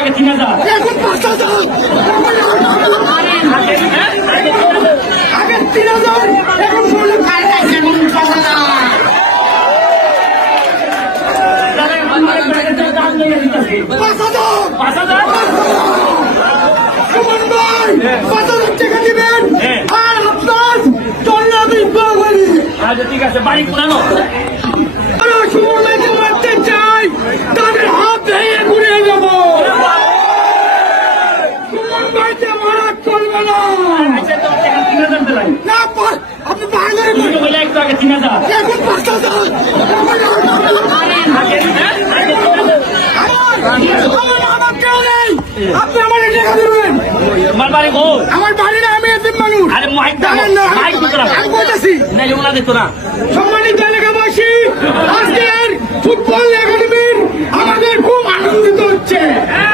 আগে 3000 এখন 5000 আগে 3000 এখন বলে খাই খাই এখন 5000 সুমন ভাই 5000 টাকা দিবেন আর আপনার চন্দ্র বিপ্লব বলি। আচ্ছা ঠিক আছে, বাড়ি পুরানো সুমন ভাইকে মারতে চাই, তাদের হাত ভেঙে ঘুরে যাব। সুমন ভাইকে মারা চলবে না। আচ্ছা তো 3000 দিলাই না আপনি বাঙালি তুমি বলে একটু আগে 3000 এখন 5000 আপনি আমার টাকা দেবেন। আমার বাড়ি গো, আমার বাড়ি না, আমি এতিম মানুষ। আরে মাইক জানেন না, আমি বলতেছি না ওনা দেখতো না। সম্মানিত এলাকাবাসী, আজকের ফুটবল একাডেমির আমাদের খুব আনন্দিত হচ্ছে।